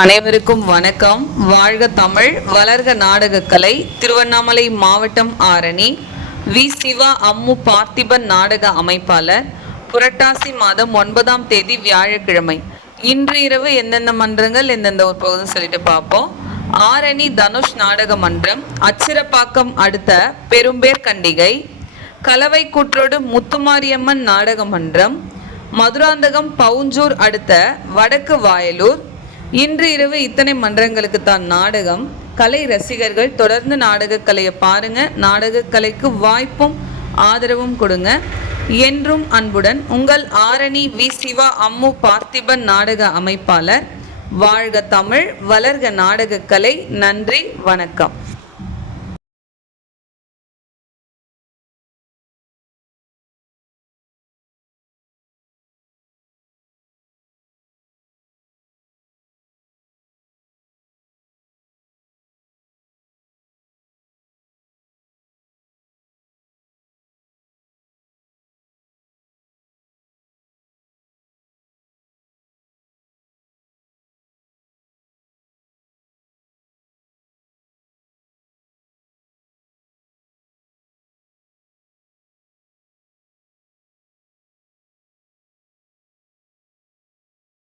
அனைவருக்கும் வணக்கம். வாழ்க தமிழ், வளர்க நாடகக்கலை. திருவண்ணாமலை மாவட்டம் ஆரணி வி. சிவா அம்மு பார்த்திபன் நாடக அமைப்பாளர். புரட்டாசி மாதம் 9ஆம் தேதி வியாழக்கிழமை. இன்று இரவு எந்தெந்த மன்றங்கள் எந்தெந்த ஒரு பகுதின்னு சொல்லிட்டு பார்ப்போம். ஆரணி தனுஷ் நாடக மன்றம், அச்சிரப்பாக்கம் அடுத்த பெரும்பேர் கண்டிகை, கலவை கூற்றோடு முத்துமாரியம்மன் நாடக மன்றம், மதுராந்தகம் பவுஞ்சூர் அடுத்த வடக்கு வாயலூர். இன்று இரவு இத்தனை மன்றங்களுக்கு தான் நாடகம். கலை ரசிகர்கள் தொடர்ந்து நாடகக்கலையை பாருங்க. நாடகக்கலைக்கு வாய்ப்பும் ஆதரவும் கொடுங்க. என்றும் அன்புடன் உங்கள் ஆரணி வி. சிவா அம்மு பார்த்திபன் நாடக அமைப்பாளர். வாழ்க தமிழ், வளர்க நாடகக்கலை. நன்றி, வணக்கம்.